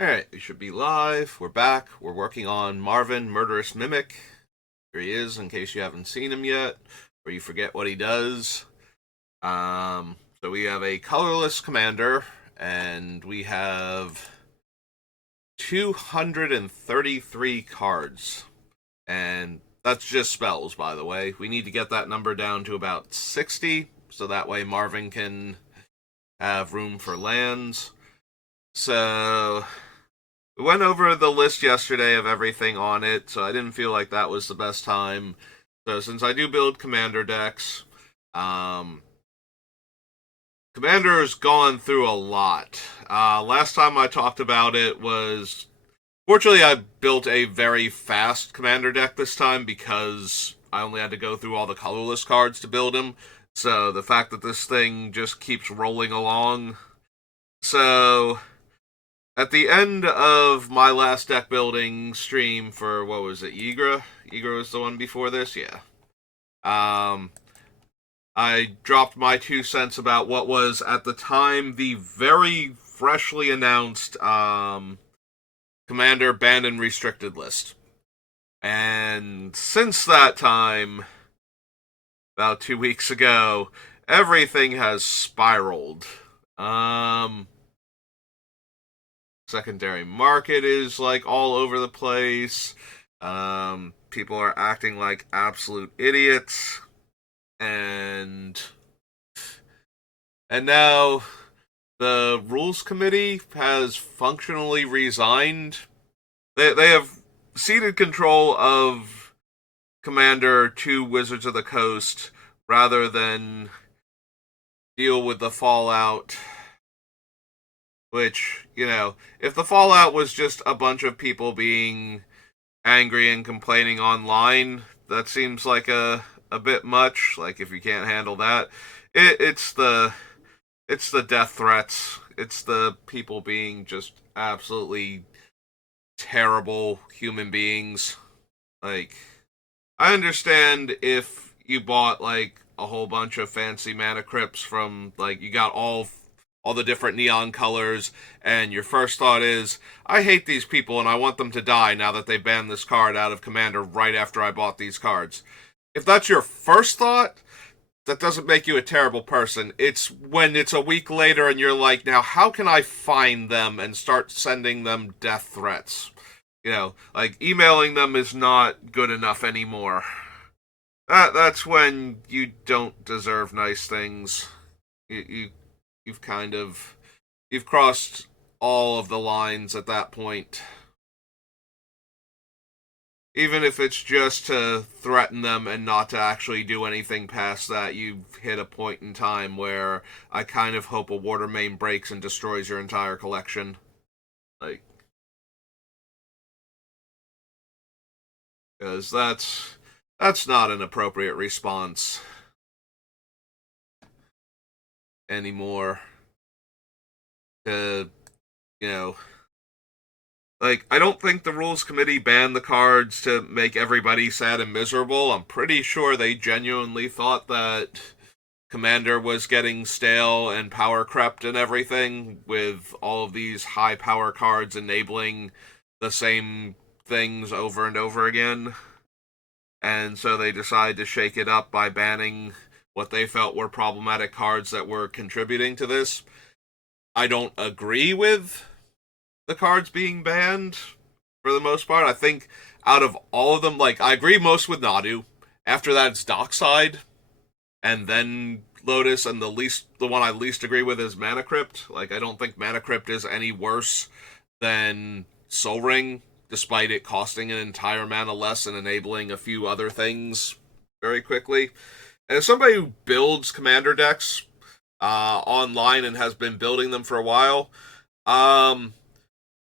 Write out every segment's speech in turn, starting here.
Alright, we should be live. We're back. We're working on Marvin, Murderous Mimic. Here he is, in case you haven't seen him yet, or you forget what he does. So we have a colorless commander, and we have 233 cards. And that's just spells, by the way. We need to get that number down to about 60, so that way Marvin can have room for lands. So we went over the list yesterday of everything on it, so I didn't feel like that was the best time. So since I do build commander decks, Commander's gone through a lot. Last time I talked about it was... Fortunately, I built a very fast commander deck this time because I only had to go through all the colorless cards to build him. So the fact that this thing just keeps rolling along. So at the end of my last deck building stream for, what was it, Ygra? Ygra was the one before this? Yeah. I dropped my 2 cents about what was, at the time, the very freshly announced Commander Banned and Restricted list. And since that time, about 2 weeks ago, everything has spiraled. Secondary market is like all over the place. People are acting like absolute idiots, and now the rules committee has functionally resigned. They have ceded control of Commander to Wizards of the Coast rather than deal with the fallout. Which, if the fallout was just a bunch of people being angry and complaining online, that seems like a bit much. Like, if you can't handle that, it's the death threats. It's the people being just absolutely terrible human beings. Like, I understand if you bought like a whole bunch of fancy mana crypts from, like, you got all the different neon colors, and your first thought is, I hate these people and I want them to die now that they banned this card out of Commander right after I bought these cards. If that's your first thought, that doesn't make you a terrible person. It's when it's a week later and you're like, now how can I find them and start sending them death threats? Like, emailing them is not good enough anymore. That's when you don't deserve nice things. You've kind of... You've crossed all of the lines at that point. Even if it's just to threaten them and not to actually do anything past that, you've hit a point in time where I kind of hope a water main breaks and destroys your entire collection. Like, because that's not an appropriate response anymore. To, like, I don't think the rules committee banned the cards to make everybody sad and miserable. I'm pretty sure they genuinely thought that Commander was getting stale and power crept and everything, with all of these high power cards enabling the same things over and over again. And so they decided to shake it up by banning what they felt were problematic cards that were contributing to this. I don't agree with the cards being banned for the most part. I think out of all of them, like, I agree most with Nadu. After that, it's Dockside, and then Lotus, and the one I least agree with is Mana Crypt. Like, I don't think Mana Crypt is any worse than Soul Ring, despite it costing an entire mana less and enabling a few other things very quickly. And as somebody who builds commander decks online and has been building them for a while, I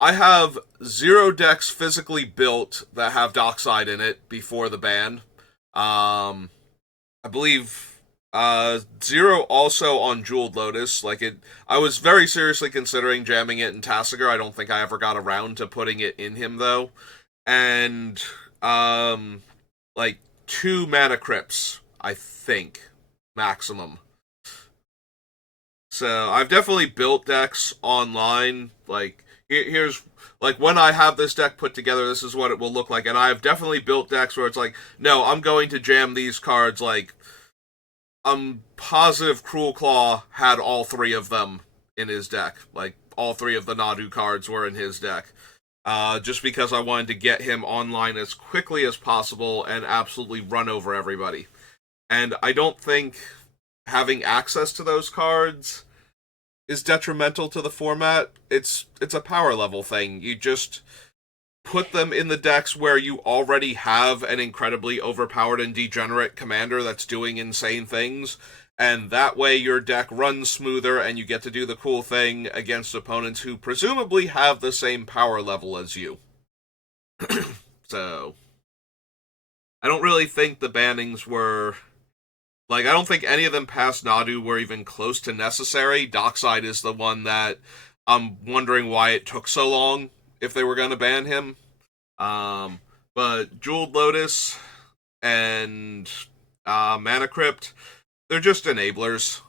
have 0 decks physically built that have Dockside in it before the ban. I believe 0 also on Jeweled Lotus. I was very seriously considering jamming it in Tassiger. I don't think I ever got around to putting it in him, though. And, like, 2 Mana Crypts, I think, maximum. So I've definitely built decks online. Like, here's like when I have this deck put together, this is what it will look like. And I've definitely built decks where it's like, no, I'm going to jam these cards. Like, I'm positive Cruel Claw had all three of them in his deck. Like, all three of the Nadu cards were in his deck. Just because I wanted to get him online as quickly as possible and absolutely run over everybody. And I don't think having access to those cards is detrimental to the format. It's a power level thing. You just put them in the decks where you already have an incredibly overpowered and degenerate commander that's doing insane things, and that way your deck runs smoother and you get to do the cool thing against opponents who presumably have the same power level as you. So, I don't really think the bannings were... Like, I don't think any of them past Nadu were even close to necessary. Dockside is the one that I'm wondering why it took so long if they were going to ban him. But Jeweled Lotus and Mana Crypt, they're just enablers.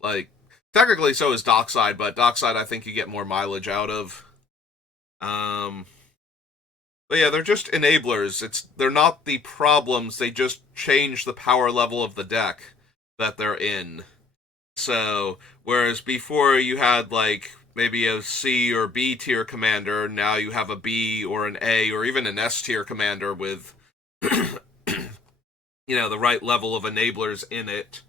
Like, technically so is Dockside, but Dockside I think you get more mileage out of. But yeah, they're just enablers. They're not the problems, they just change the power level of the deck that they're in. So, whereas before you had, like, maybe a C or B tier commander, now you have a B or an A or even an S tier commander with, the right level of enablers in it.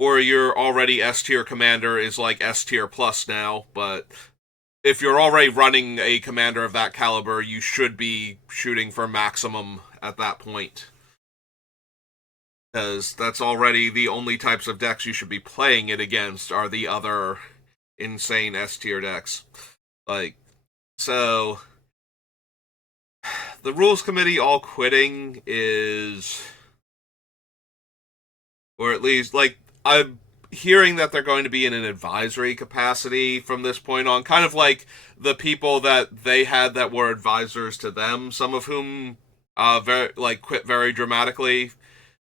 Or your already S tier commander is like S tier plus now, but if you're already running a commander of that caliber, you should be shooting for maximum at that point. Because that's already the only types of decks you should be playing it against are the other insane S-tier decks. Like, so... The Rules Committee all quitting is... Or at least, like, I'm hearing that they're going to be in an advisory capacity from this point on, kind of like the people that they had that were advisors to them, some of whom quit very dramatically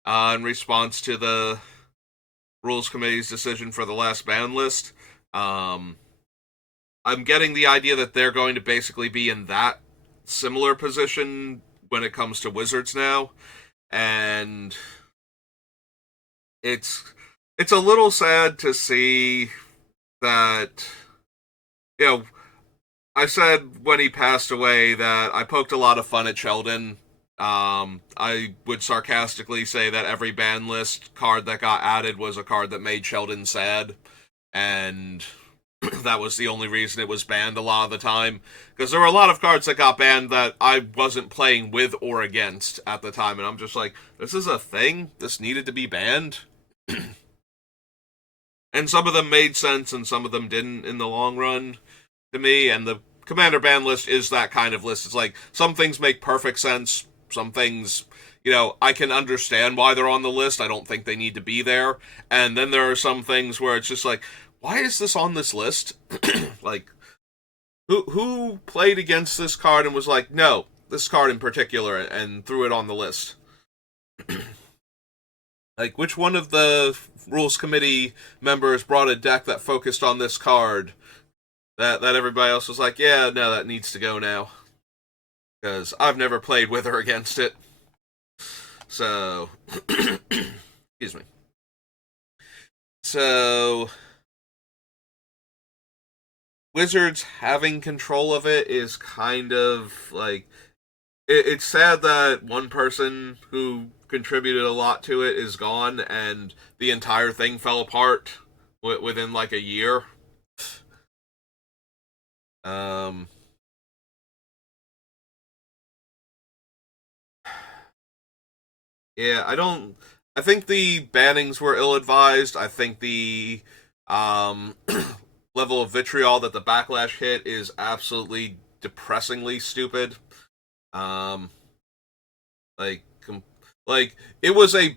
in response to the Rules Committee's decision for the last ban list. I'm getting the idea that they're going to basically be in that similar position when it comes to Wizards now, and it's a little sad to see that, I said when he passed away that I poked a lot of fun at Sheldon. I would sarcastically say that every ban list card that got added was a card that made Sheldon sad, and that was the only reason it was banned a lot of the time. Because there were a lot of cards that got banned that I wasn't playing with or against at the time, and I'm just like, this is a thing? This needed to be banned? And some of them made sense, and some of them didn't in the long run to me, and the Commander ban list is that kind of list. It's like, some things make perfect sense, some things, I can understand why they're on the list, I don't think they need to be there, and then there are some things where it's just like, why is this on this list? Like, who played against this card and was like, no, this card in particular, and threw it on the list? Like, which one of the Rules Committee members brought a deck that focused on this card that everybody else was like, yeah, no, that needs to go now. Because I've never played with or against it. So, excuse me. So, Wizards having control of it is kind of like, it's sad that one person who contributed a lot to it is gone and the entire thing fell apart within like a year. Yeah, I think the bannings were ill-advised. I think the level of vitriol that the backlash hit is absolutely depressingly stupid. Um, like, it was I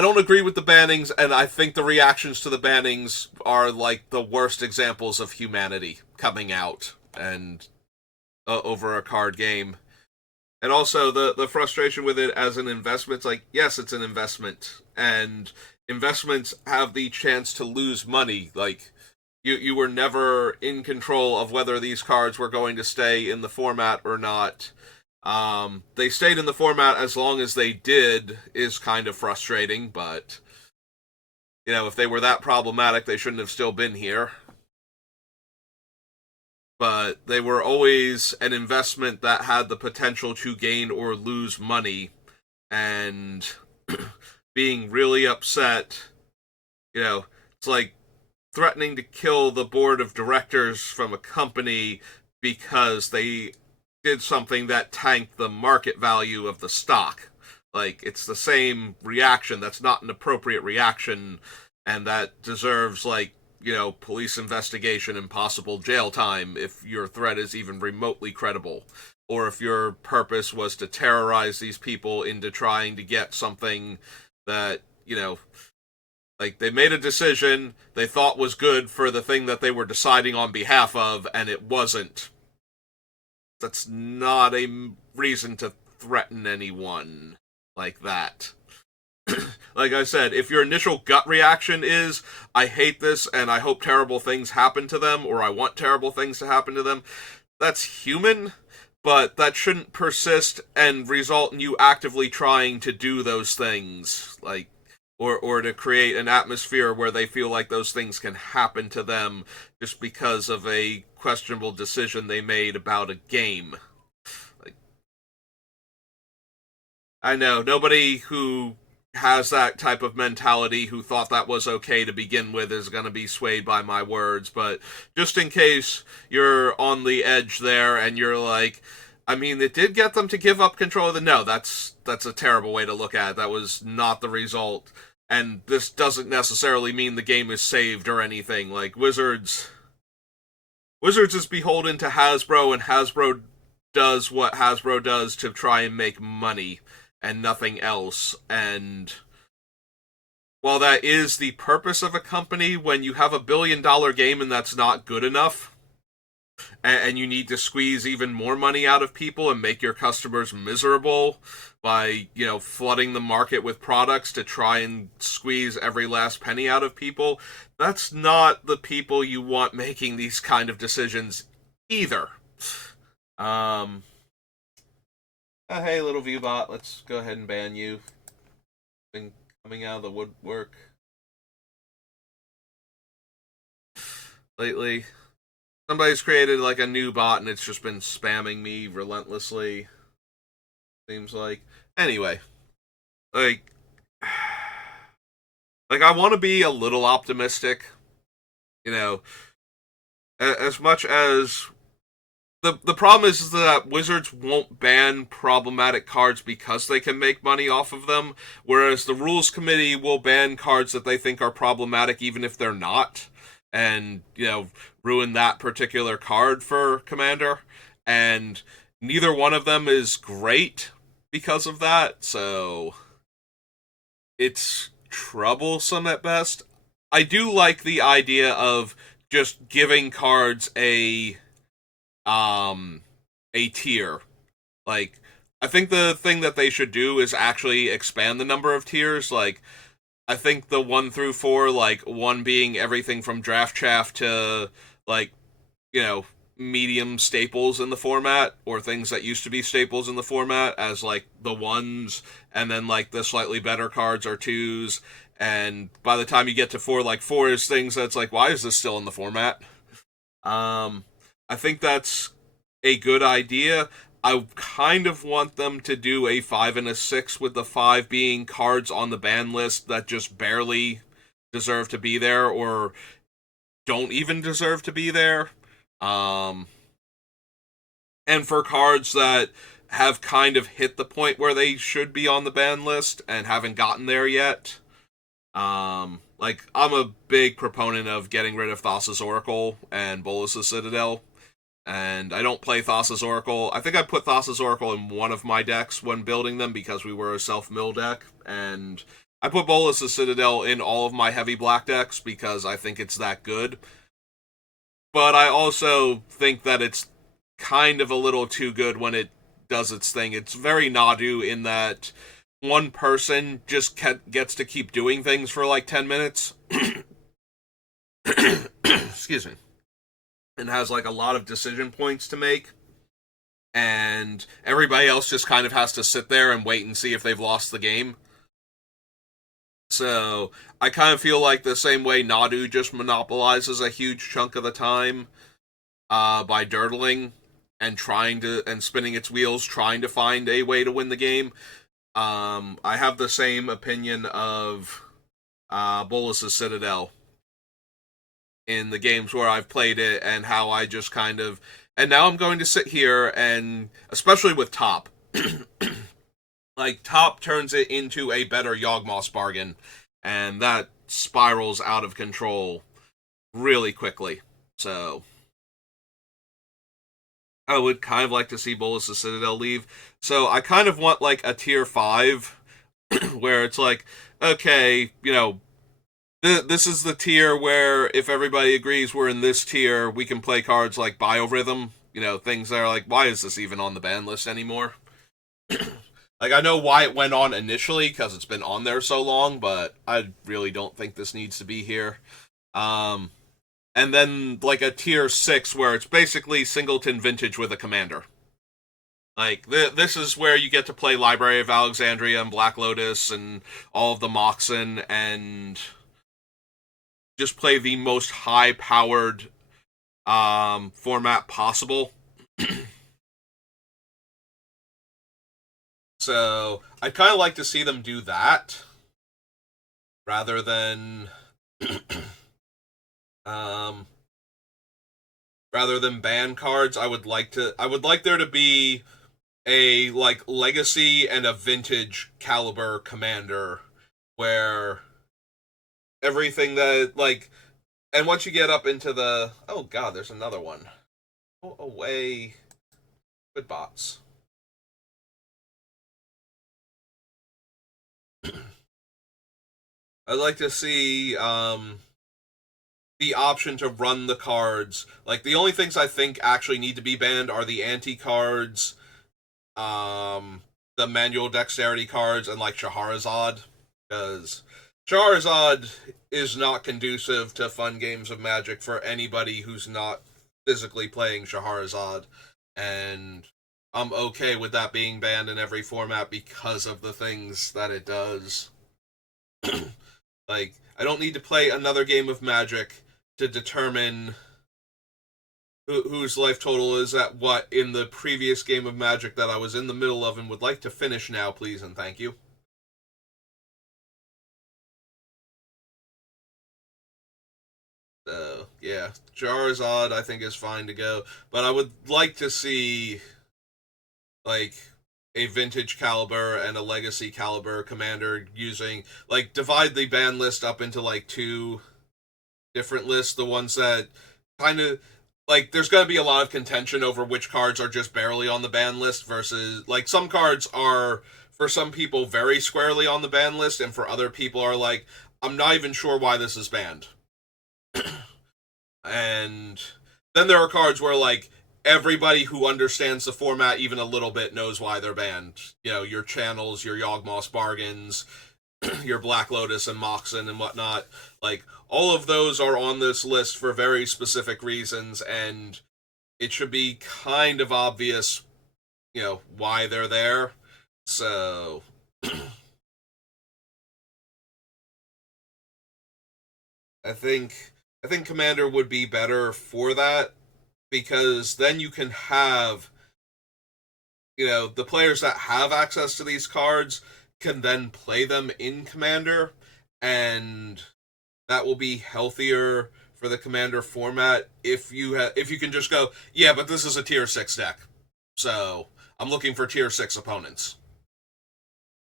don't agree with the bannings, and I think the reactions to the bannings are like the worst examples of humanity coming out and over a card game. And also the frustration with it as an investment, it's like, yes, it's an investment, and investments have the chance to lose money. Like, You were never in control of whether these cards were going to stay in the format or not. They stayed in the format as long as they did is kind of frustrating, but if they were that problematic, they shouldn't have still been here. But they were always an investment that had the potential to gain or lose money, and being really upset, it's like threatening to kill the board of directors from a company because they did something that tanked the market value of the stock. Like, it's the same reaction. That's not an appropriate reaction, and that deserves, police investigation and possible jail time if your threat is even remotely credible. Or if your purpose was to terrorize these people into trying to get something that, they made a decision they thought was good for the thing that they were deciding on behalf of, and it wasn't. That's not a reason to threaten anyone like that. Like I said, if your initial gut reaction is, I hate this and I hope terrible things happen to them, or I want terrible things to happen to them, that's human, but that shouldn't persist and result in you actively trying to do those things, or to create an atmosphere where they feel like those things can happen to them just because of a questionable decision they made about a game. I know, nobody who has that type of mentality who thought that was okay to begin with is going to be swayed by my words, but just in case you're on the edge there and you're like, I mean, it did get them to give up control of the... No, that's a terrible way to look at it. That was not the result. And this doesn't necessarily mean the game is saved or anything. Like, Wizards is beholden to Hasbro, and Hasbro does what Hasbro does to try and make money and nothing else. And while that is the purpose of a company, when you have $1 billion game and that's not good enough, and you need to squeeze even more money out of people and make your customers miserable by, flooding the market with products to try and squeeze every last penny out of people, that's not the people you want making these kind of decisions either. Hey, little Viewbot, let's go ahead and ban you. Been coming out of the woodwork lately. Somebody's created a new bot and it's just been spamming me relentlessly. Seems like. Anyway, I want to be a little optimistic. As much as the problem is that Wizards won't ban problematic cards because they can make money off of them, whereas the Rules Committee will ban cards that they think are problematic even if they're not, and, ruin that particular card for Commander, and neither one of them is great because of that, so it's troublesome at best. I do like the idea of just giving cards a tier. I think the thing that they should do is actually expand the number of tiers. I think the 1 through 4, 1 being everything from draft chaff to, medium staples in the format, or things that used to be staples in the format as, the 1s, and then, the slightly better cards are 2s, and by the time you get to 4, 4 is things that's why is this still in the format? I think that's a good idea. I kind of want them to do a 5 and a 6, with the 5 being cards on the ban list that just barely deserve to be there, or don't even deserve to be there. And for cards that have kind of hit the point where they should be on the ban list and haven't gotten there yet. I'm a big proponent of getting rid of Thassa's Oracle and Bolas's Citadel. And I don't play Thassa's Oracle. I think I put Thassa's Oracle in one of my decks when building them because we were a self-mill deck. And I put Bolas's Citadel in all of my heavy black decks because I think it's that good. But I also think that it's kind of a little too good when it does its thing. It's very Nadu in that one person just gets to keep doing things for 10 minutes. Excuse excuse me, and has like a lot of decision points to make, and everybody else just kind of has to sit there and wait and see if they've lost the game. So I kind of feel like the same way Nadu just monopolizes a huge chunk of the time by dirtling and trying to and spinning its wheels, trying to find a way to win the game. I have the same opinion of Bolus's Citadel in the games where I've played it, and how I just kind of, and now I'm going to sit here and, especially with Top, like Top turns it into a better Yawgmoth bargain, and that spirals out of control really quickly. So I would kind of like to see Bolus's Citadel leave. So I kind of want like a tier 5 where it's like, okay, this is the tier where if everybody agrees we're in this tier, we can play cards like Biorhythm, things that are like, why is this even on the ban list anymore? Like, I know why it went on initially, because it's been on there so long, but I really don't think this needs to be here. And then, like, a tier 6 where it's basically Singleton Vintage with a commander. Like, this is where you get to play Library of Alexandria and Black Lotus and all of the Moxen, and just play the most high-powered format possible. So I'd kind of like to see them do that rather than ban cards. I would like there to be a like legacy and a vintage caliber commander where everything that like, and once you get up into the, oh god, there's another one. Go away, good bots. I'd like to see the option to run the cards. Like, the only things I think actually need to be banned are the anti-cards, the manual dexterity cards, and like Shahrazad, because Shahrazad is not conducive to fun games of Magic for anybody who's not physically playing Shahrazad, and I'm okay with that being banned in every format because of the things that it does. Like, I don't need to play another game of Magic to determine whose life total is at what in the previous game of Magic that I was in the middle of and would like to finish now, please and thank you. So, yeah, Charizard I think is fine to go, but I would like to see, like, a vintage caliber and a legacy caliber commander using, like, divide the ban list up into like 2 different lists. The ones that kind of, like, there's going to be a lot of contention over which cards are just barely on the ban list versus, like, some cards are for some people very squarely on the ban list, and for other people are like, I'm not even sure why this is banned. And then there are cards where, like, everybody who understands the format even a little bit knows why they're banned. Your Channels, your Yawgmoth Bargains, your Black Lotus and Moxen and whatnot. Like, all of those are on this list for very specific reasons, and it should be kind of obvious, why they're there. So I think Commander would be better for that, because then you can have, the players that have access to these cards can then play them in Commander, and that will be healthier for the Commander format if you can just go, yeah, but this is a tier 6 deck, so I'm looking for tier 6 opponents.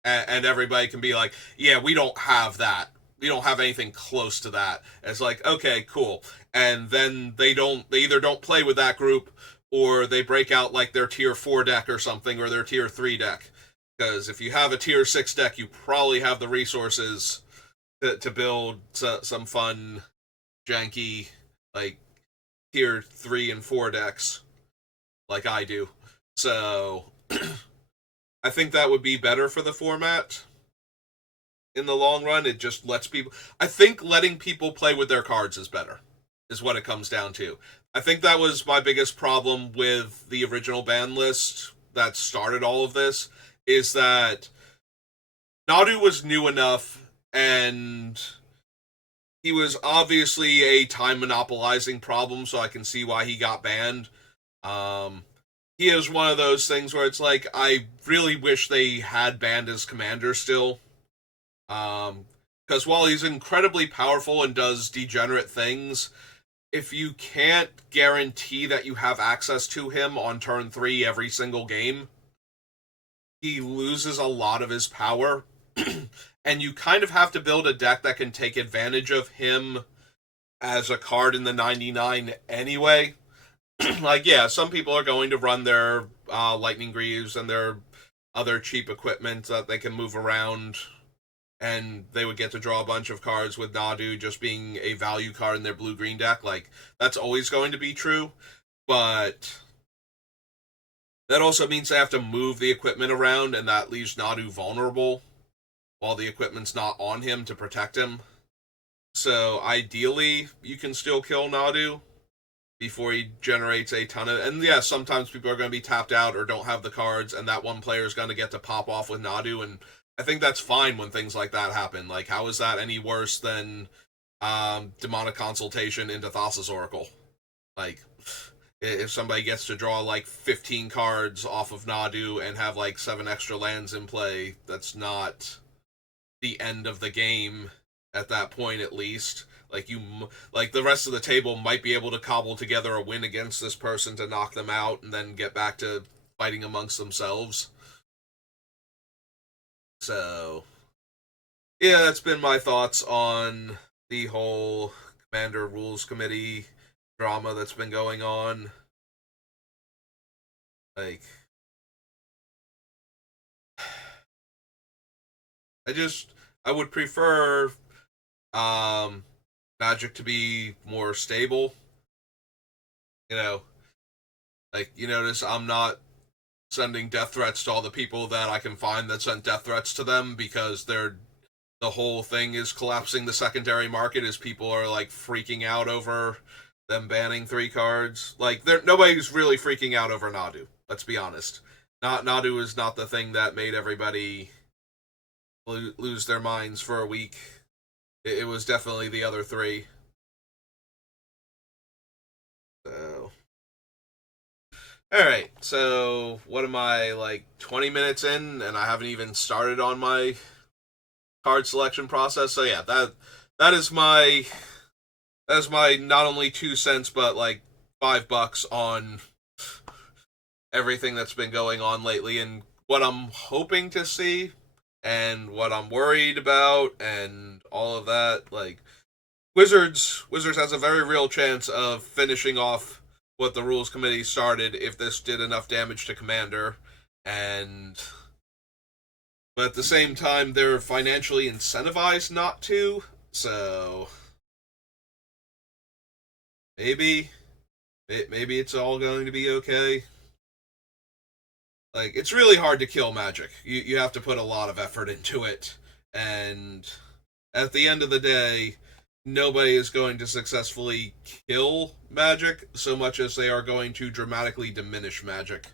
And everybody can be like, yeah, we don't have that. We don't have anything close to that. And it's like, okay, cool. And then they either don't play with that group, or they break out like their tier 4 deck or something, or their tier 3 deck. Because if you have a tier 6 deck, you probably have the resources to build some fun, janky, like, tier 3 and 4 decks, like I do. So I think that would be better for the format in the long run. It just lets people, I think letting people play with their cards is better. is what it comes down to. I think that was my biggest problem with the original ban list that started all of this, is that Nadu was new enough, and he was obviously a time monopolizing problem, so I can see why he got banned. Um, he is one of those things where it's like, I really wish they had banned his commander still. Because while he's incredibly powerful and does degenerate things, if you can't guarantee that you have access to him on turn 3 every single game, he loses a lot of his power. And you kind of have to build a deck that can take advantage of him as a card in the 99 anyway. Like, yeah, some people are going to run their Lightning Greaves and their other cheap equipment that they can move around, and they would get to draw a bunch of cards with Nadu just being a value card in their blue-green deck. Like, that's always going to be true, but that also means they have to move the equipment around, and that leaves Nadu vulnerable while the equipment's not on him to protect him. So ideally, you can still kill Nadu before he generates a ton of... And yeah, sometimes people are going to be tapped out or don't have the cards, and that one player is going to get to pop off with Nadu, and I think that's fine when things like that happen. Like, how is that any worse than Demonic Consultation into Thassa's Oracle? Like, if somebody gets to draw like 15 cards off of Nadu and have like 7 extra lands in play, that's not the end of the game at that point, at least. Like, like, the rest of the table might be able to cobble together a win against this person to knock them out and then get back to fighting amongst themselves. So, yeah, that's been my thoughts on the whole Commander Rules Committee drama that's been going on. Like, I would prefer Magic to be more stable. You know, like, you notice I'm not sending death threats to all the people that I can find that sent death threats to them, because the whole thing is collapsing the secondary market as people are like freaking out over them banning 3 cards. Like, nobody's really freaking out over Nadu. Let's be honest. Nadu is not the thing that made everybody lose their minds for a week. It was definitely the other 3. So, alright, so what am I, like 20 minutes in, and I haven't even started on my card selection process? So yeah, that is my not only 2 cents, but like $5 on everything that's been going on lately, and what I'm hoping to see, and what I'm worried about, and all of that. Like, Wizards has a very real chance of finishing off what the Rules Committee started if this did enough damage to Commander, but at the same time, they're financially incentivized not to, so maybe it's all going to be okay. Like, it's really hard to kill Magic. You have to put a lot of effort into it, and at the end of the day, nobody is going to successfully kill Magic so much as they are going to dramatically diminish Magic,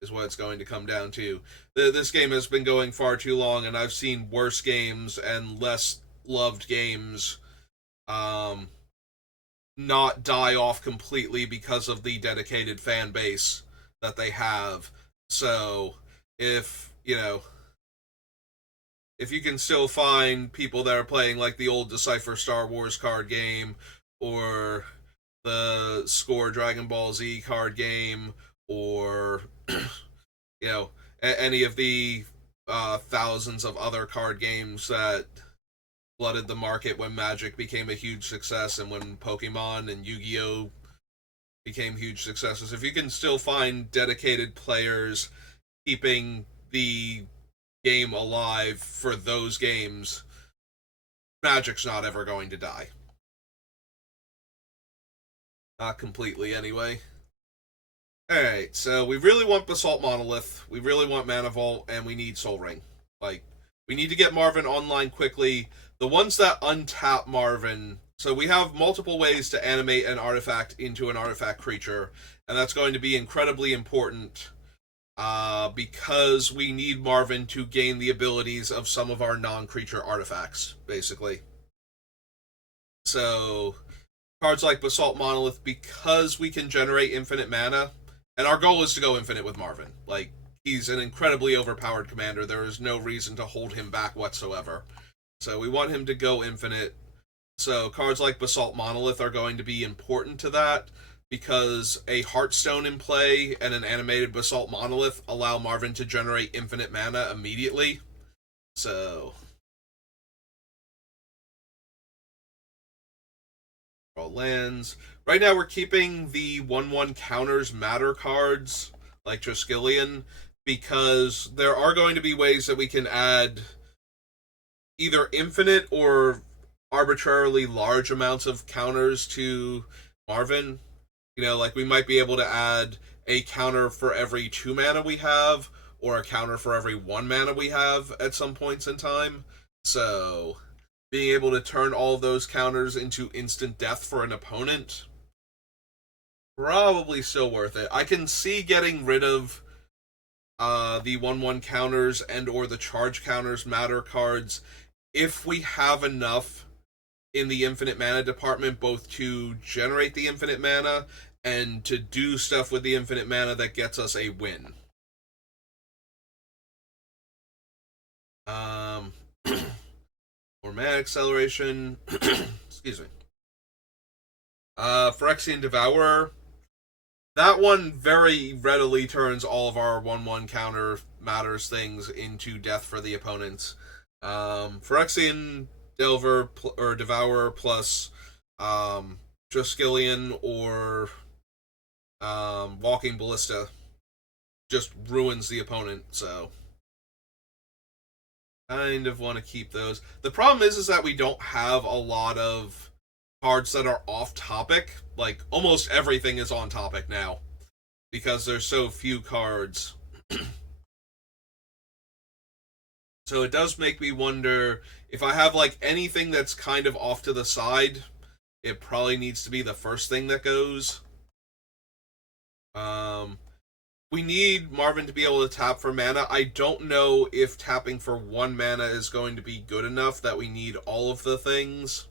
is what it's going to come down to. This game has been going far too long, and I've seen worse games and less loved games not die off completely because of the dedicated fan base that they have. So, if you can still find people that are playing like the old Decipher Star Wars card game, or the Score Dragon Ball Z card game, or any of the thousands of other card games that flooded the market when Magic became a huge success, and when Pokemon and Yu-Gi-Oh became huge successes. If you can still find dedicated players keeping the game alive for those games, Magic's not ever going to die. Not completely, anyway. Alright, so we really want Basalt Monolith, we really want Mana Vault, and we need Sol Ring. Like, we need to get Marvin online quickly. The ones that untap Marvin So we have multiple ways to animate an artifact into an artifact creature, and that's going to be incredibly important because we need Marvin to gain the abilities of some of our non-creature artifacts, basically. So cards like Basalt Monolith, because we can generate infinite mana, and our goal is to go infinite with Marvin. Like, he's an incredibly overpowered commander. There is no reason to hold him back whatsoever. So we want him to go infinite. So cards like Basalt Monolith are going to be important to that, because a Heartstone in play and an animated Basalt Monolith allow Marvin to generate infinite mana immediately. So all lands. Right now we're keeping the 1/1 counters matter cards, like Triskelion, because there are going to be ways that we can add either infinite or arbitrarily large amounts of counters to Marvin. You know, like we might be able to add a counter for every 2 mana we have, or a counter for every 1 mana we have at some points in time. So being able to turn all of those counters into instant death for an opponent, probably still worth it. I can see getting rid of the 1/1 counters and or the charge counters matter cards if we have enough in the infinite mana department, both to generate the infinite mana and to do stuff with the infinite mana that gets us a win. More mana acceleration. Excuse me. Phyrexian Devourer. That one very readily turns all of our 1/1 counter matters things into death for the opponents. Phyrexian Delver or Devourer plus Triskelion or Walking Ballista just ruins the opponent, so kind of want to keep those. The problem is that we don't have a lot of cards that are off topic. Like, almost everything is on topic now because there's so few cards. So it does make me wonder if I have like anything that's kind of off to the side, it probably needs to be the first thing that goes. We need Marvin to be able to tap for mana. I don't know if tapping for 1 mana is going to be good enough that we need all of the things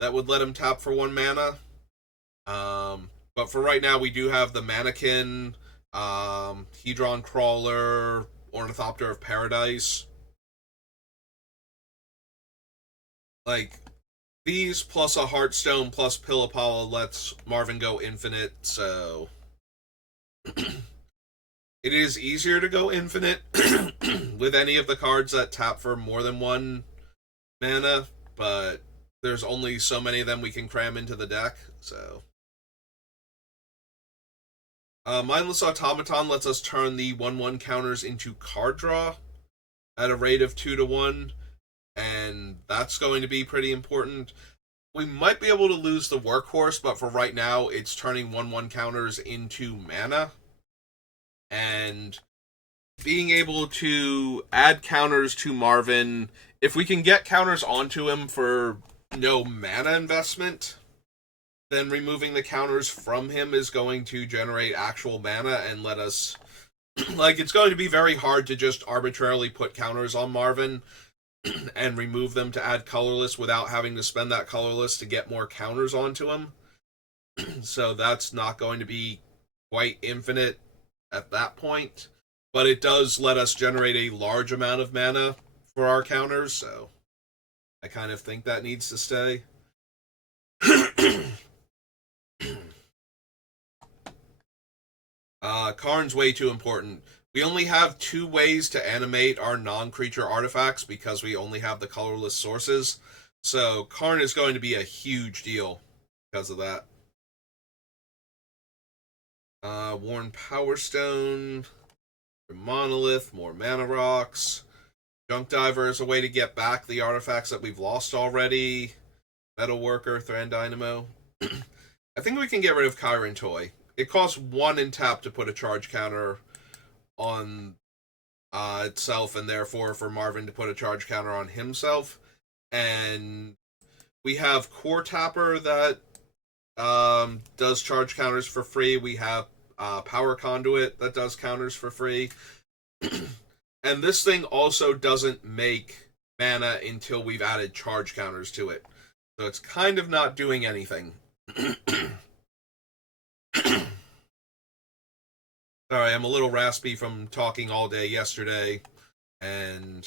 that would let him tap for 1 mana. But for right now, we do have the Mannequin, Hedron Crawler, Ornithopter of Paradise. Like, these plus a Heartstone plus Pillapala lets Marvin go infinite, so it is easier to go infinite with any of the cards that tap for more than 1 mana, but there's only so many of them we can cram into the deck, so. Mindless Automaton lets us turn the 1/1 counters into card draw at a rate of 2-1, and that's going to be pretty important. We might be able to lose the Workhorse, but for right now, it's turning 1/1 counters into mana. And being able to add counters to Marvin, if we can get counters onto him for no mana investment, then removing the counters from him is going to generate actual mana and let us... like, it's going to be very hard to just arbitrarily put counters on Marvin and remove them to add colorless without having to spend that colorless to get more counters onto him. So that's not going to be quite infinite at that point, but it does let us generate a large amount of mana for our counters, so I kind of think that needs to stay. Karn's way too important. We only have 2 ways to animate our non-creature artifacts because we only have the colorless sources, so Karn is going to be a huge deal because of that. Worn Power Stone, Monolith, more Mana Rocks. Junk Diver is a way to get back the artifacts that we've lost already. Metal Worker, Thran Dynamo. I think we can get rid of Chiron Toy. It costs 1 in tap to put a charge counter on itself, and therefore for Marvin to put a charge counter on himself. And We have Core Tapper that does charge counters for free. We have Power Conduit that does counters for free. And this thing also doesn't make mana until we've added charge counters to it. So it's kind of not doing anything. Sorry, I'm a little raspy from talking all day yesterday, and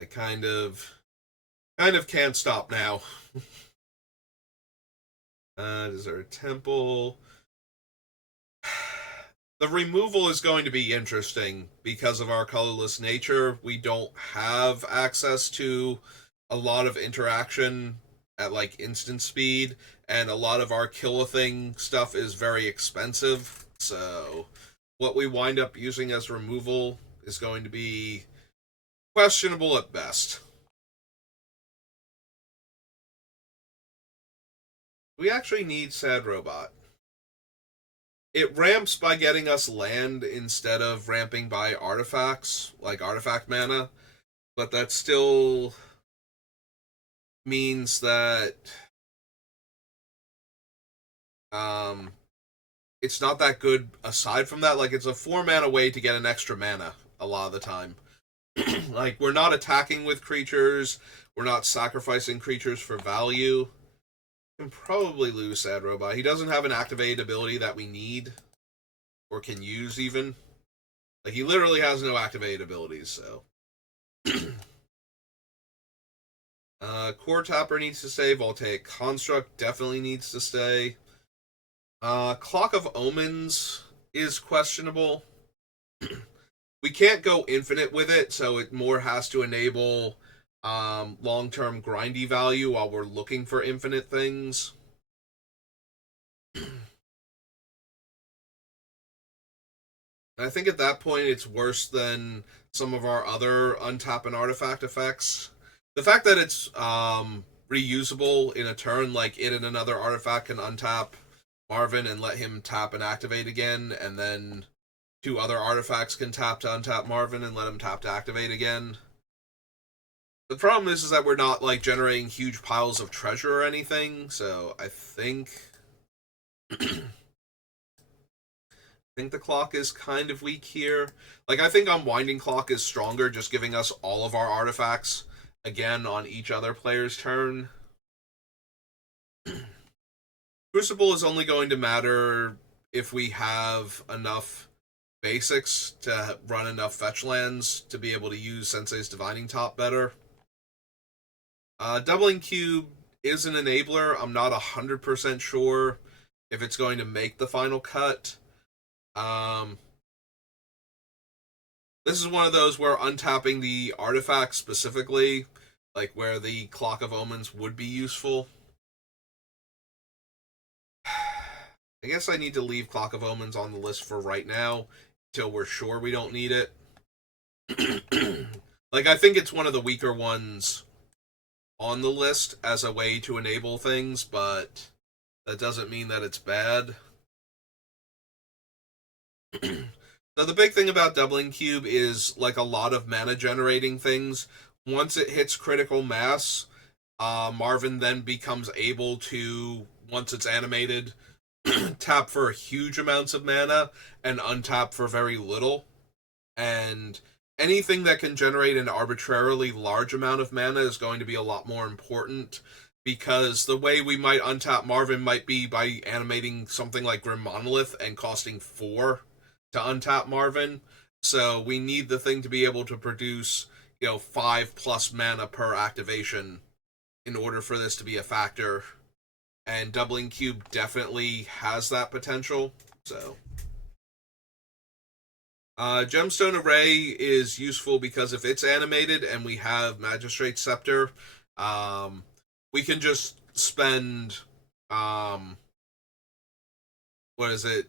I kind of can't stop now. Desert Temple. The removal is going to be interesting because of our colorless nature. We don't have access to a lot of interaction at like instant speed, and a lot of our kill a thing stuff is very expensive. So what we wind up using as removal is going to be questionable at best. We actually need Sad Robot. It ramps by getting us land instead of ramping by artifacts, like artifact mana, but that still means that it's not that good aside from that. Like, it's a 4 mana way to get an extra mana a lot of the time. Like, we're not attacking with creatures, we're not sacrificing creatures for value. Can probably lose Sad Robot. He doesn't have an activated ability that we need or can use even. Like, he literally has no activated abilities, so. Core Tapper needs to stay. Voltaic Construct definitely needs to stay. Clock of Omens is questionable. We can't go infinite with it, so it more has to enable long-term grindy value while we're looking for infinite things. I think at that point it's worse than some of our other untap and artifact effects. The fact that it's reusable in a turn, like it and another artifact can untap Marvin and let him tap and activate again, and then 2 other artifacts can tap to untap Marvin and let him tap to activate again. The problem is that we're not like generating huge piles of treasure or anything, so I think the clock is kind of weak here. Like, I think Unwinding Clock is stronger, just giving us all of our artifacts again on each other player's turn. Crucible is only going to matter if we have enough basics to run enough fetch lands to be able to use Sensei's Divining Top better. Doubling Cube is an enabler. I'm not 100% sure if it's going to make the final cut. This is one of those where untapping the artifact specifically, like where the Clock of Omens would be useful. I guess I need to leave Clock of Omens on the list for right now, till we're sure we don't need it. Like, I think it's one of the weaker ones on the list as a way to enable things, but that doesn't mean that it's bad. Now, the big thing about Doubling Cube is, like a lot of mana generating things, once it hits critical mass, Marvin then becomes able to, once it's animated, tap for huge amounts of mana and untap for very little. And anything that can generate an arbitrarily large amount of mana is going to be a lot more important, because the way we might untap Marvin might be by animating something like Grim Monolith and costing 4 to untap Marvin. So we need the thing to be able to produce, 5+ mana per activation in order for this to be a factor. And Doubling Cube definitely has that potential. So Gemstone Array is useful because if it's animated and we have Magistrate Scepter, we can just spend what is it?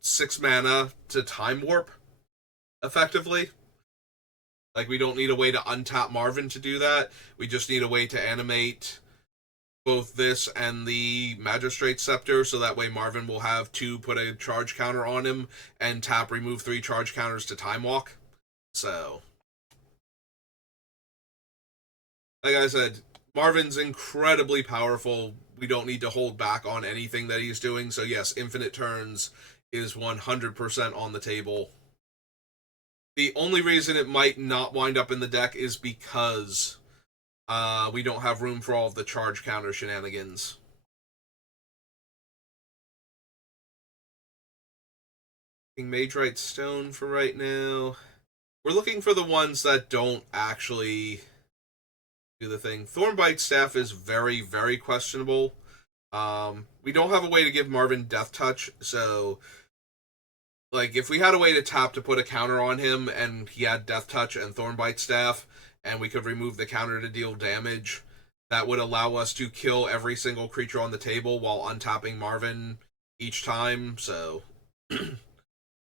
6 mana to Time Warp, effectively. Like, we don't need a way to untap Marvin to do that. We just need a way to animate both this and the Magistrate Scepter, so that way Marvin will have to put a charge counter on him and tap remove 3 charge counters to Time Walk. So Like I said, Marvin's incredibly powerful. We don't need to hold back on anything that he's doing. So yes, infinite turns is 100% on the table. The only reason it might not wind up in the deck is because we don't have room for all of the charge counter shenanigans. Mage Right Stone for right now. We're looking for the ones that don't actually do the thing. Thornbite Staff is very, very questionable. We don't have a way to give Marvin Death Touch, so like if we had a way to tap to put a counter on him and he had Death Touch and Thornbite Staff, and we could remove the counter to deal damage, that would allow us to kill every single creature on the table while untapping Marvin each time, so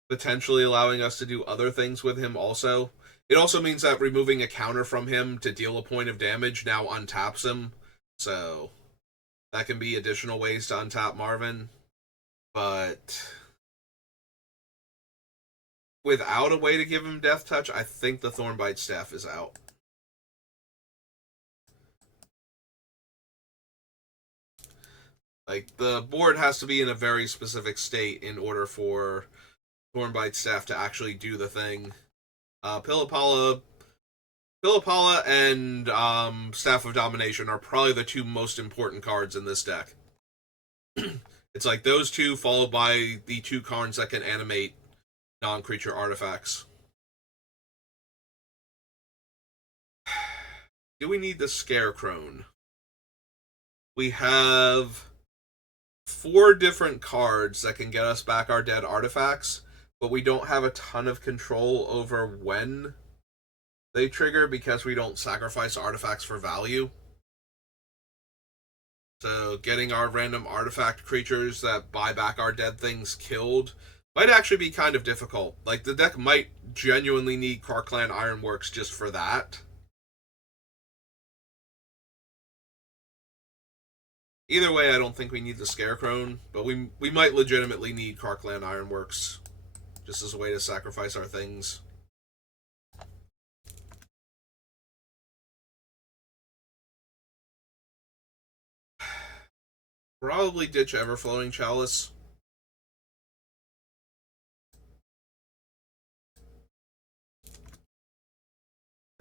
potentially allowing us to do other things with him also. It also means that removing a counter from him to deal a point of damage now untaps him, so that can be additional ways to untap Marvin. But without a way to give him Death Touch, I think the Thornbite Staff is out. Like, the board has to be in a very specific state in order for Thornbite Staff to actually do the thing. Pillipala and Staff of Domination are probably the two most important cards in this deck. It's like those two followed by the two cards that can animate non-creature artifacts. Do we need the Scarecrow? We have 4 different cards that can get us back our dead artifacts, but we don't have a ton of control over when they trigger because we don't sacrifice artifacts for value. So getting our random artifact creatures that buy back our dead things killed might actually be kind of difficult. Like, the deck might genuinely need Karklan Ironworks just for that. Either way, I don't think we need the Scarecrow, but we might legitimately need Karklan Ironworks just as a way to sacrifice our things. Probably ditch Everflowing Chalice.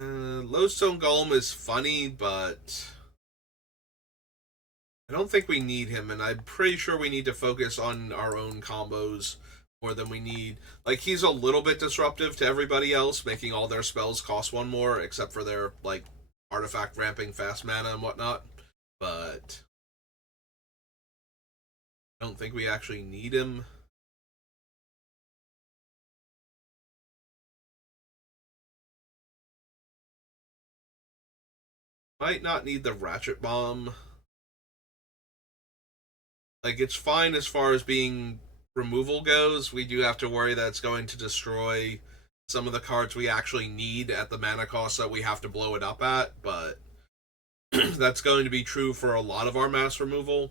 Lodestone Golem is funny, but I don't think we need him, and I'm pretty sure we need to focus on our own combos more than we need. Like, he's a little bit disruptive to everybody else, making all their spells cost 1 more, except for their, like, artifact ramping fast mana and whatnot. But I don't think we actually need him. Might not need the Ratchet Bomb. Like, it's fine as far as being removal goes. We do have to worry that it's going to destroy some of the cards we actually need at the mana cost that we have to blow it up at, but that's going to be true for a lot of our mass removal.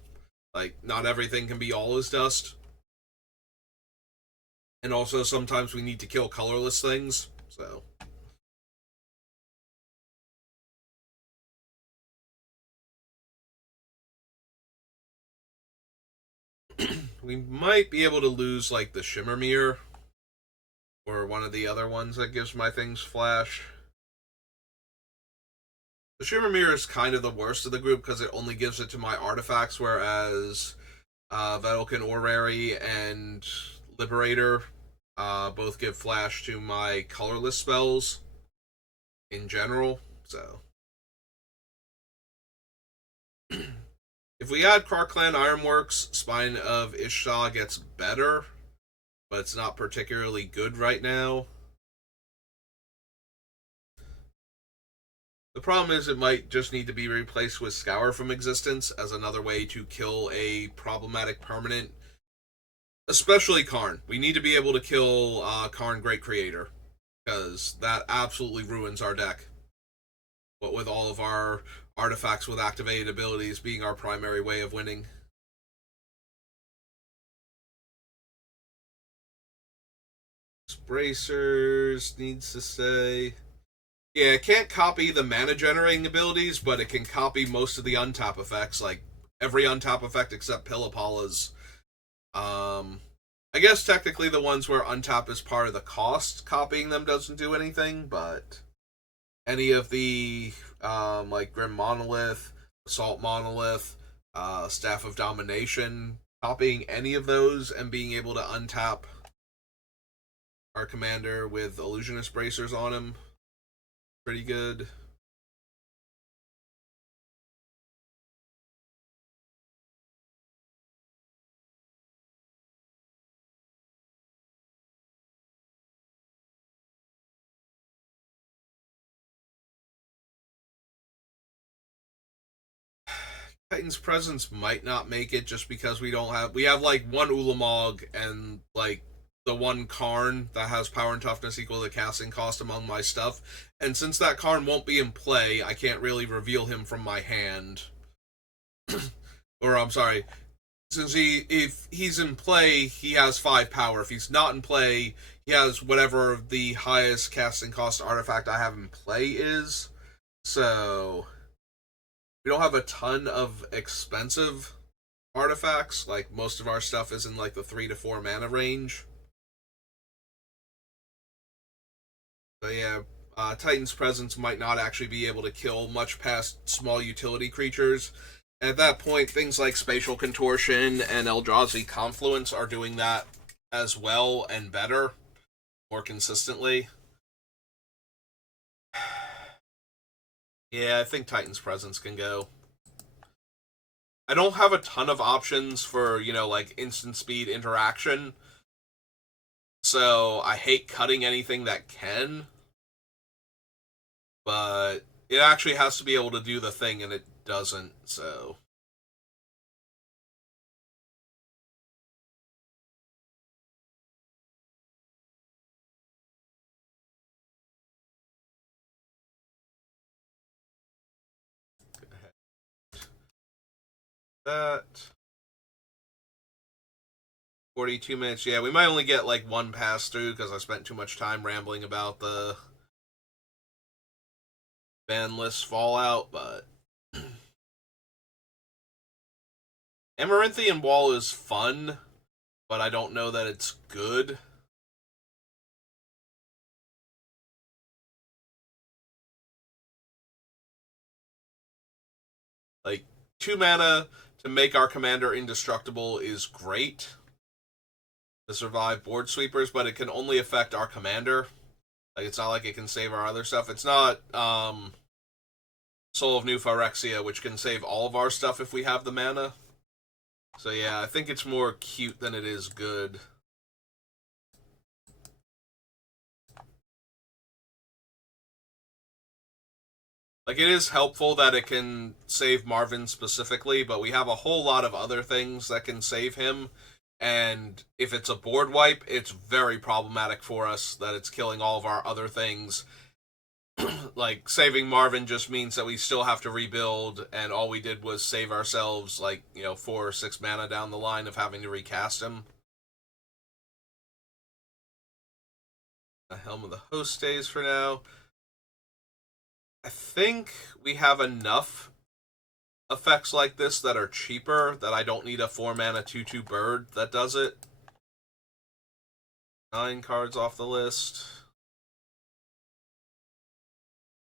Like, not everything can be all as dust. And also, sometimes we need to kill colorless things, so. We might be able to lose, like, the Shimmer Mirror, or one of the other ones that gives my things flash. The Shimmer Mirror is kind of the worst of the group because it only gives it to my artifacts, whereas Vedalken Orrery and Liberator both give flash to my colorless spells in general. So, if we add Karklan Ironworks, Spine of Ishsa gets better, but it's not particularly good right now. The problem is it might just need to be replaced with Scour from Existence as another way to kill a problematic permanent, especially Karn. We need to be able to kill Karn Great Creator, because that absolutely ruins our deck. What with all of our artifacts with activated abilities being our primary way of winning. Bracers needs to stay. Yeah, it can't copy the mana generating abilities, but it can copy most of the untap effects, like every untap effect except Pillipala's. Um, I guess technically the ones where untap is part of the cost, copying them doesn't do anything, but any of the like Grim Monolith, Assault Monolith, Staff of Domination, copying any of those and being able to untap our commander with Illusionist Bracers on him, pretty good. Titan's Presence might not make it just because we have like one Ulamog and like the one Karn that has power and toughness equal to casting cost among my stuff. And since that Karn won't be in play, I can't really reveal him from my hand. Or I'm sorry, since if he's in play, he has 5 power. If he's not in play, he has whatever the highest casting cost artifact I have in play is. So we don't have a ton of expensive artifacts. Like most of our stuff is in like the 3 to 4 mana range. So yeah, Titan's Presence might not actually be able to kill much past small utility creatures. At that point, things like Spatial Contortion and Eldrazi Confluence are doing that as well and better, more consistently. Yeah, I think Titan's Presence can go. I don't have a ton of options for, like instant speed interaction. So I hate cutting anything that can. But it actually has to be able to do the thing, and it doesn't, so. That. 42 minutes. Yeah, we might only get like one pass through because I spent too much time rambling about the ban list fallout, but Amaranthian Wall is fun, but I don't know that it's good. Like 2 mana to make our commander indestructible is great to survive board sweepers, but it can only affect our commander. Like it's not like it can save our other stuff. It's not Soul of New Phyrexia, which can save all of our stuff if we have the mana. So yeah, I think it's more cute than it is good. Like, it is helpful that it can save Marvin specifically, but we have a whole lot of other things that can save him. And if it's a board wipe, it's very problematic for us that it's killing all of our other things. Like, saving Marvin just means that we still have to rebuild, and all we did was save ourselves, like, 4 or 6 mana down the line of having to recast him. The Helm of the Host stays for now. I think we have enough effects like this that are cheaper that I don't need a 4 mana 2/2 bird that does it. 9 cards off the list.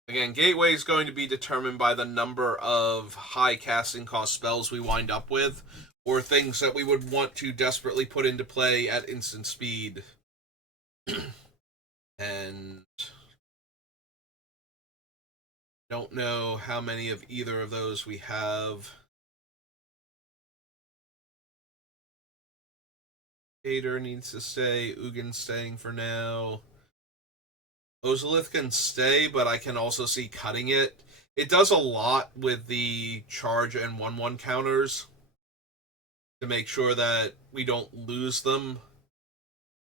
Again, Gateway is going to be determined by the number of high casting cost spells we wind up with, or things that we would want to desperately put into play at instant speed. And don't know how many of either of those we have. Hater needs to stay. Ugin staying for now. Ozolith can stay, but I can also see cutting it. It does a lot with the charge and 1/1 counters to make sure that we don't lose them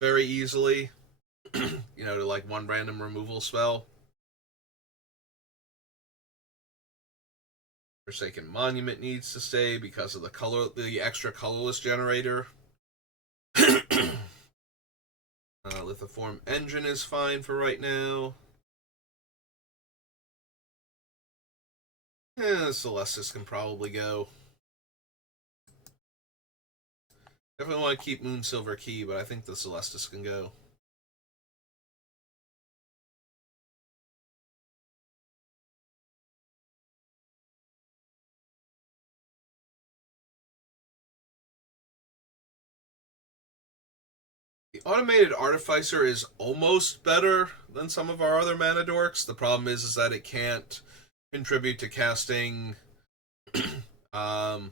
very easily. To like one random removal spell. Forsaken Monument needs to stay because of the extra colorless generator. Lithoform Engine is fine for right now. Celestis can probably go. Definitely want to keep Moon Silver Key, but I think the Celestis can go. The Automated Artificer is almost better than some of our other mana dorks. The problem is that it can't contribute to casting um,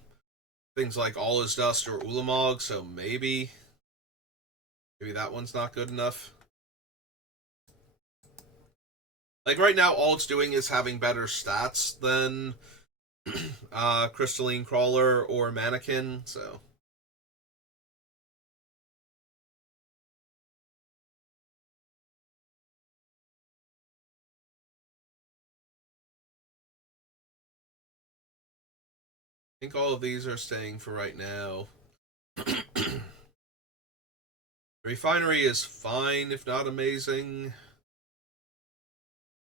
things like All Is Dust or Ulamog, so maybe that one's not good enough. Like right now, all it's doing is having better stats than Crystalline Crawler or Mannequin, so. I think all of these are staying for right now. The Refinery is fine, if not amazing.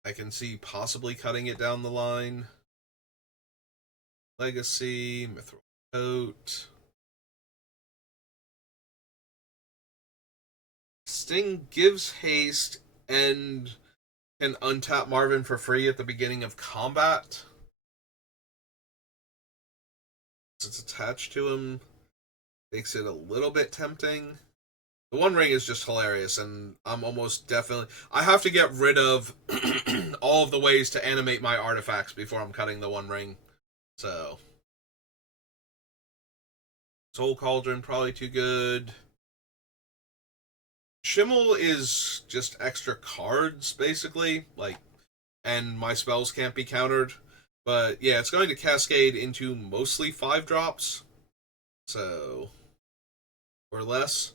I can see possibly cutting it down the line. Legacy, Mithril Coat. Sting gives haste and can untap Marvin for free at the beginning of combat. It's attached to him. Makes it a little bit tempting. The One Ring is just hilarious, and I'm almost definitely. I have to get rid of all of the ways to animate my artifacts before I'm cutting the One Ring. So. Soul Cauldron, probably too good. Shimmel is just extra cards, basically. Like, and my spells can't be countered. But yeah, it's going to cascade into mostly 5 drops. So. Or less.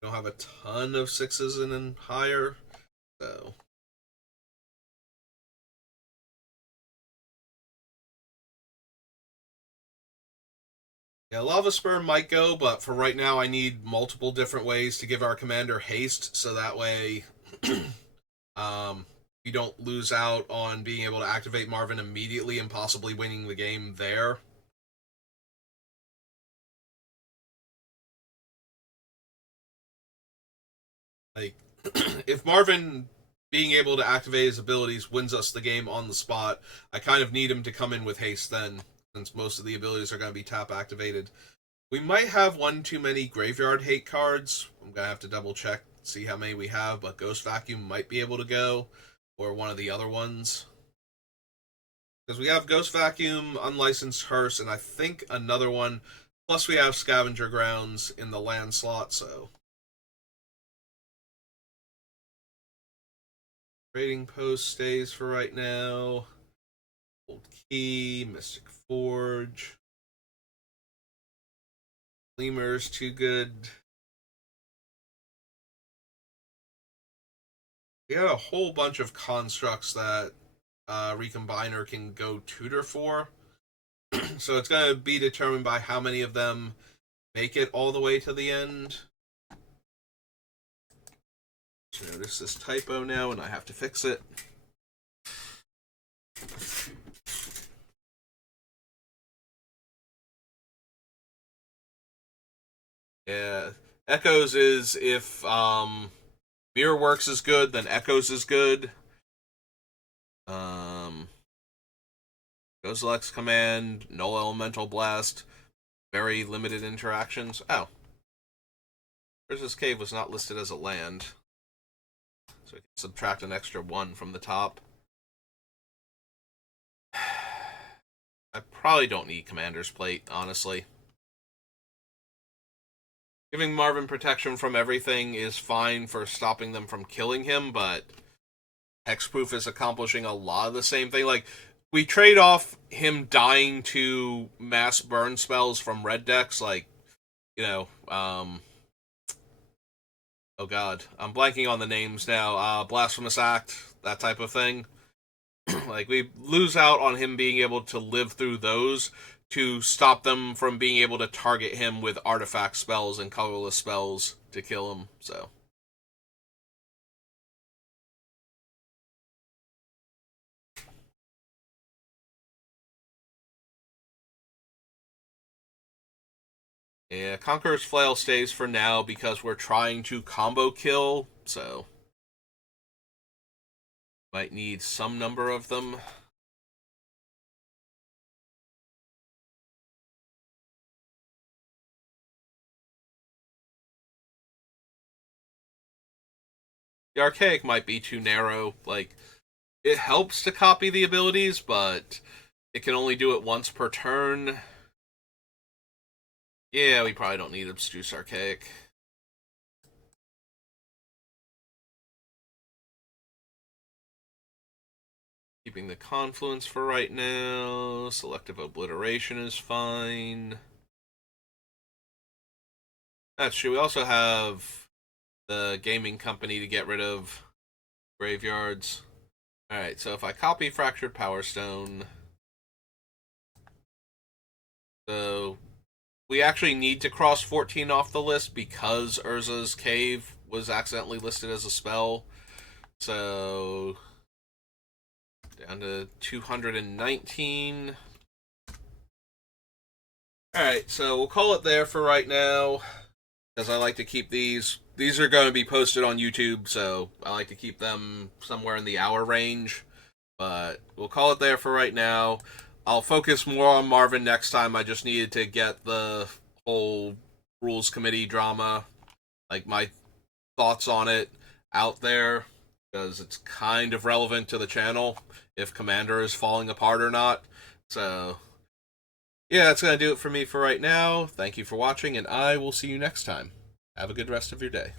Don't have a ton of 6s and higher. So. Yeah, Lava Spur might go, but for right now, I need multiple different ways to give our commander haste, so that way we don't lose out on being able to activate Marvin immediately and possibly winning the game there. Like, if Marvin being able to activate his abilities wins us the game on the spot, I kind of need him to come in with haste then, since most of the abilities are going to be tap activated. We might have one too many graveyard hate cards. I'm going to have to double check, see how many we have, but Ghost Vacuum might be able to go, or one of the other ones. Because we have Ghost Vacuum, Unlicensed Hearse, and I think another one. Plus we have Scavenger Grounds in the land slot, so. Trading Post stays for right now. Old Key, Mystic Forge. Lemur's too good. We had a whole bunch of constructs that Recombiner can go tutor for. So it's going to be determined by how many of them make it all the way to the end. Just notice this typo now, and I have to fix it. Yeah, Echoes is if Mirror Works is good, then Echoes is good. Kozilek's Command, Null Elemental Blast, very limited interactions. Oh. Versus Cave was not listed as a land. So I can subtract an extra 1 from the top. I probably don't need Commander's Plate, honestly. Giving Marvin protection from everything is fine for stopping them from killing him, but Hexproof is accomplishing a lot of the same thing. Like, we trade off him dying to mass burn spells from red decks, like, oh god, I'm blanking on the names now. Blasphemous Act, that type of thing. Like, we lose out on him being able to live through those to stop them from being able to target him with artifact spells and colorless spells to kill him, so. Yeah, Conqueror's Flail stays for now because we're trying to combo kill, so might need some number of them. The Archaic might be too narrow. Like, it helps to copy the abilities, but it can only do it once per turn. Yeah, we probably don't need Abstruse Archaic. Keeping the Confluence for right now. Selective Obliteration is fine. That's true. We also have the Gaming Company to get rid of graveyards. Alright, so if I copy Fractured Power Stone, so we actually need to cross 14 off the list because Urza's Cave was accidentally listed as a spell. So down to 219. Alright, so we'll call it there for right now, because I like to keep these. These are going to be posted on YouTube, so I like to keep them somewhere in the hour range. But we'll call it there for right now. I'll focus more on Marvin next time. I just needed to get the whole rules committee drama, like my thoughts on it, out there, because it's kind of relevant to the channel if Commander is falling apart or not. So yeah, that's going to do it for me for right now. Thank you for watching, and I will see you next time. Have a good rest of your day.